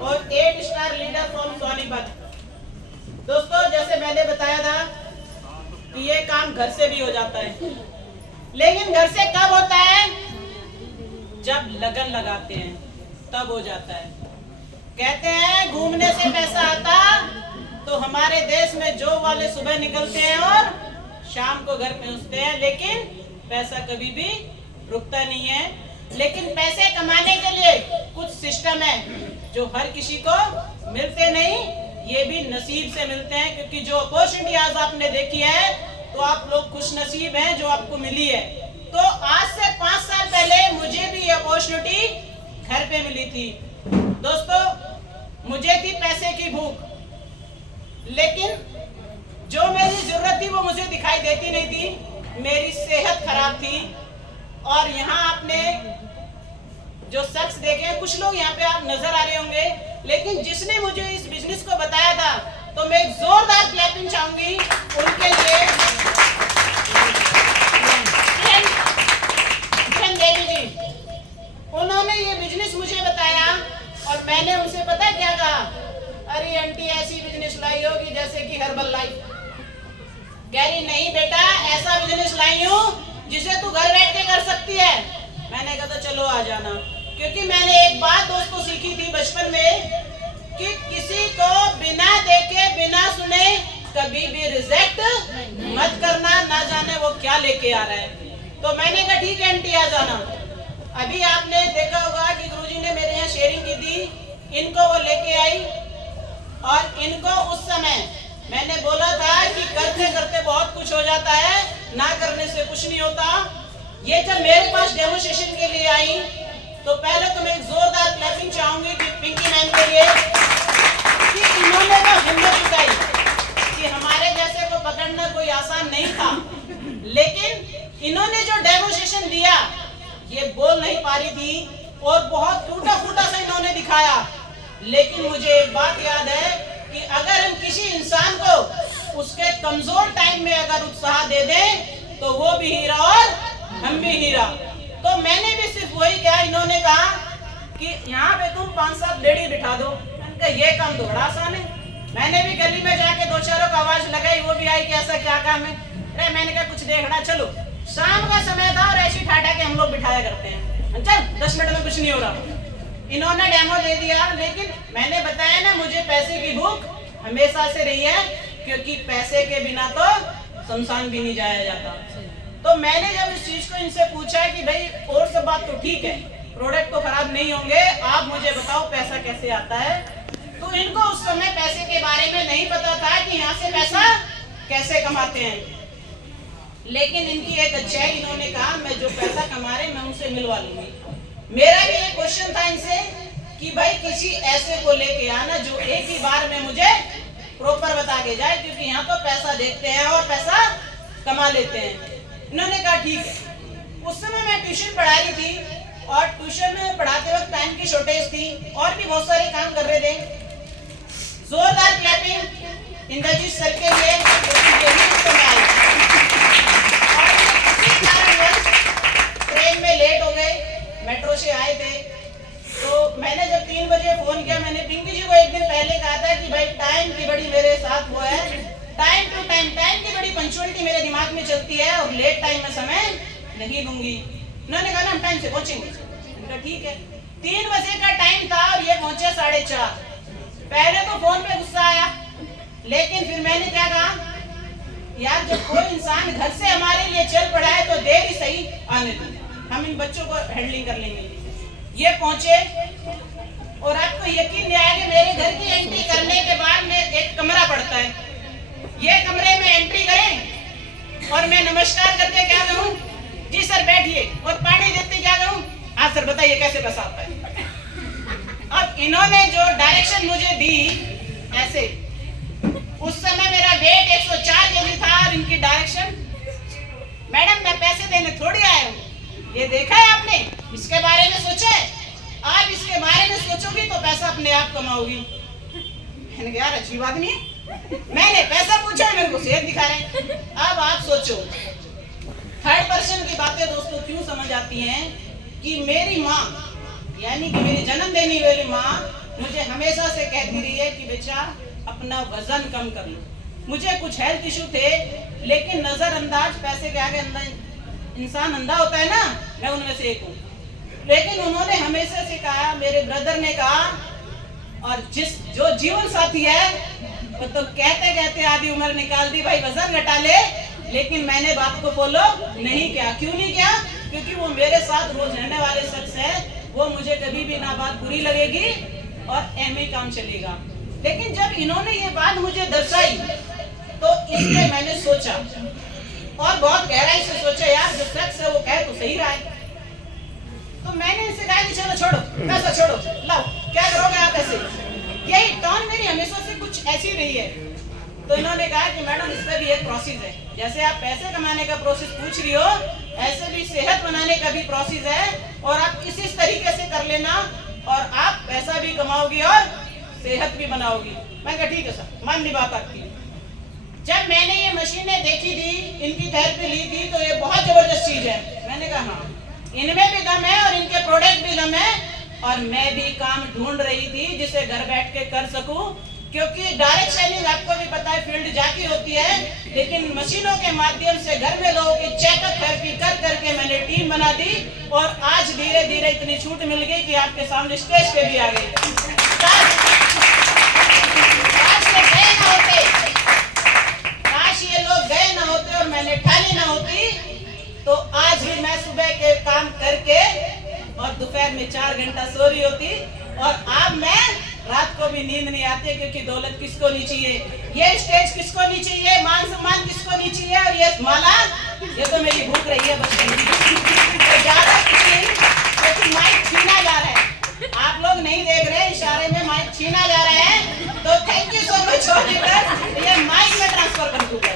और 8 star leader from Sonipat. दोस्तों, जैसे मैंने बताया था कि ये काम घर से भी हो जाता है, लेकिन घर से कब होता है? जब लगन लगाते हैं तब हो जाता है। कहते हैं घूमने से पैसा आता, तो हमारे देश में जॉब वाले सुबह निकलते हैं और शाम को घर पहुंचते हैं, लेकिन पैसा कभी भी रुकता नहीं है। लेकिन पैसे कमाने के लिए कुछ सिस्टम है जो हर किसी को मिलते नहीं, ये भी नसीब से मिलते हैं। क्योंकि जो अपॉर्चुनिटी आज आपने देखी है, तो आप लोग खुश नसीब हैं जो आपको मिली है। तो आज से 5 साल पहले मुझे भी ये अपॉर्चुनिटी घर पे मिली थी। दोस्तों, मुझे थी पैसे की भूख, लेकिन जो मेरी जरूरत थी वो मुझे दिखाई देती नहीं थी। मेरी सेहत खराब थी। और यहाँ आपने जो शख्स देखे, कुछ लोग यहाँ पे आप नजर आ रहे होंगे, लेकिन जिसने मुझे इस बिजनेस को बताया था, तो मैं एक जोरदार क्लैपिंग चाहूंगी उनके लिए। देवी जी, उन्होंने ये बिजनेस मुझे बताया और मैंने उनसे पता क्या कहा? अरे आंटी, ऐसी बिजनेस लाई होगी जैसे कि हर्बल लाइफ। कह रही नहीं बेटा, ऐसा बिजनेस लाई हूँ जिसे तू घर बैठ के कर सकती है। मैंने कहा तो चलो आ जाना। क्योंकि मैंने एक बात दोस्तों सीखी थी बचपन में कि किसी को बिना देखे बिना सुने कभी भी रिजेक्ट मत करना, ना जाने वो क्या लेके आ रहा है। तो मैंने कहा ठीक है आंटी, आ जाना। अभी आपने देखा होगा कि गुरुजी ने मेरे यहाँ शेयरिंग की थी, इनको वो लेके आई और इनको उस समय मैंने बोला था कि करते करते बहुत कुछ हो जाता है, ना करने से कुछ नहीं होता। ये जब मेरे पास डेमोन्स्ट्रेशन के लिए आई, तो पहले तो मैं एक जोरदार क्लैपिंग चाहूंगी कि पिंकी मैम के लिए कि इन्होंने ना हिम्मत जुटाई कि हमारे जैसे को पकड़ना कोई आसान नहीं था। लेकिन इन्होंने जो डेमोन्स्ट्रेशन दिया, ये बोल नहीं पा रही थी और बहुत टूटा फूटा सा इन्होंने दिखाया। लेकिन मुझे एक बात याद है कि अगर हम किसी इंसान को उसके कमजोर टाइम में अगर उत्साह दे दें, तो वो भी हीरा और हम भी हीरा। तो मैंने भी सिर्फ वही कहा। इन्होंने कहा कि यहाँ पे तुम 5-7 लेडी बिठा दो। मैंने कहा ये काम तो बड़ा आसान है। मैंने भी गली में जाके 2-4 को आवाज लगाई, वो भी आई कि ऐसा क्या काम है। अरे मैंने कहा कुछ देखना, चलो। शाम का समय था और ऐसी ठाठा के हम लोग बिठाया करते हैं, चल 10 मिनट में कुछ नहीं हो रहा। इन्होंने डेमो दे दिया, लेकिन मैंने बताया ना, मुझे पैसे की भूख हमेशा से रही है, क्योंकि पैसे के बिना तो शमशान भी नहीं जाया जाता। तो मैंने जब इस चीज को इनसे पूछा कि भाई और सब बात तो ठीक है, प्रोडक्ट तो खराब नहीं होंगे, आप मुझे बताओ पैसा कैसे आता है। तो इनको उस समय पैसे के बारे में नहीं पता था कि यहाँ से पैसा कैसे कमाते हैं। लेकिन इनकी एक अच्छाई, इन्होंने कहा मैं जो पैसा कमा रहे मैं उनसे मिलवा लूंगी। मेरा भी एक क्वेश्चन था इनसे कि भाई किसी ऐसे को लेके आना जो एक ही बार में मुझे प्रॉपर बता के जाए, क्योंकि यहाँ तो पैसा देखते हैं और पैसा कमा लेते हैं। इन्होंने कहा ठीक है। उस समय मैं ट्यूशन पढ़ा रही थी और ट्यूशन में पढ़ाते वक्त टाइम की शॉर्टेज थी और भी बहुत सारे काम कर रहे थे। जोरदार क्लैपिंग इंद्रजीत सर के लिए, ट्रेन में लेट हो गए, मेट्रो से आए थे। तो मैंने जब 3 बजे फोन किया, मैंने पिंकी जी को एक दिन पहले कहा था कि भाई टाइम की बड़ी मेरे साथ वो है, टाइम टू टाइम, टाइम की बड़ी पंक्चुअलिटी मेरे दिमाग में चलती है और लेट टाइम में समय नहीं लूंगी। उन्होंने कहा ना हम टाइम से पहुंचेंगे। ठीक है। 3 बजे का टाइम था और ये पहुंचे 4:30। पहले तो फोन पे गुस्सा आया, लेकिन फिर मैंने क्या कहा, यार जब कोई इंसान घर से हमारे लिए चल पड़ा है तो देर ही सही आने दो, हम इन बच्चों को हैंडलिंग कर लेंगे। ये पहुंचे और आपको यकीन नहीं आएगा, मेरे घर की एंट्री करने के बाद में एक कमरा पड़ता है, ये कमरे में एंट्री करें और मैं नमस्कार करके क्या कहूँ, जी सर बैठिए, और पानी देते क्या कहूँ, हाँ सर बताइए कैसे पैसा आता है। अब इन्होंने जो डायरेक्शन मुझे दी ऐसे, उस समय मेरा वेट 104 kg था और इनकी डायरेक्शन, मैडम मैं पैसे देने थोड़ी आया हूँ, ये देखा है आपने, इसके बारे में सोचा है, आप इसके बारे में सोचोगी तो पैसा अपने आप कमाओगी। मैंने कहा यार अच्छी बात नहीं है, मैंने पैसा पूछा, मेरे को सेहत दिखा रहे हैं। अब आप सोचो, थर्ड पर्सन की बातें दोस्तों क्यों समझ आती हैं कि मेरी माँ, यानी कि मेरी जन्म देने वाली माँ मुझे हमेशा से कहती रही है कि बेटा अपना वजन कम कर लो। मुझे कुछ हेल्थ इशू थे, लेकिन नजरअंदाज, पैसे के आगे इंसान अंधा होता है ना, मैं उनमें से एक हूँ। लेकिन उन्होंने हमेशा से कहा, मेरे ब्रदर ने कहा, और जो जीवन साथी है वो तो कहते कहते आधी उम्र निकाल दी, भाई वजन घटा ले, लेकिन मैंने बात को फॉलो नहीं किया। क्यों नहीं किया? क्योंकि वो मेरे साथ रोज रहने वाले शख्स है, वो मुझे कभी भी ना बात बुरी लगेगी और ऐसे काम चलेगा। लेकिन जब इन्होंने ये बात मुझे दर्शाई तो इसमें मैंने सोचा और बहुत गहराई से सोचा, यार जो शख्स है वो कहे तो सही रहा है। तो मैंने इनसे कहा कि चलो छोड़ो, पैसा छोड़ो, लाओ क्या करोगे आप ऐसे। यही टर्न मेरी हमेशा से कुछ ऐसी रही है। तो इन्होंने कहा कि मैडम इसका भी एक प्रोसेस है, जैसे आप पैसे कमाने का प्रोसेस पूछ रही हो, ऐसे भी सेहत बनाने का भी प्रोसेस है, और आप इसी तरीके से कर लेना और आप पैसा भी कमाओगी और सेहत भी बनाओगी। मैं कहा ठीक है सर, मान ली बात आपकी। जब मैंने ये मशीनें देखी थी, इनकी थेरेपी ली थी, तो ये बहुत जबरदस्त चीज है। मैंने कहा हाँ, इनमें भी दम है और इनके प्रोडक्ट भी दम है, और मैं भी काम ढूंढ रही थी जिसे घर बैठ के कर सकूं, क्योंकि डायरेक्ट सेलिंग आपको भी पता है फील्ड जाकी होती है, लेकिन मशीनों के माध्यम से घर में लोगों की चेकअप थेरेपी कर करके मैंने टीम बना दी, और आज धीरे धीरे इतनी छूट मिल गई कि आपके सामने स्टेज पे भी आ गई। काश ये लोग गए ना होते और मैंने ठानी ना होती, तो आज भी मैं सुबह के काम करके और दोपहर में 4 घंटा सो रही होती, और अब मैं रात को भी नींद नहीं आती, क्योंकि दौलत किसको नहीं चाहिए, ये स्टेज किसको नहीं चाहिए, मान सम्मान किसको नहीं चाहिए, और ये माला, ये तो मेरी भूख रही है बचपन की। तो ज्यादा क्योंकि माइक छीना जा रहा है, आप लोग नहीं देख रहे, इशारे में माइक छीना जा रहा है। तो थैंक यू सो मच, ये माइक में ट्रांसफर कर दूंगा।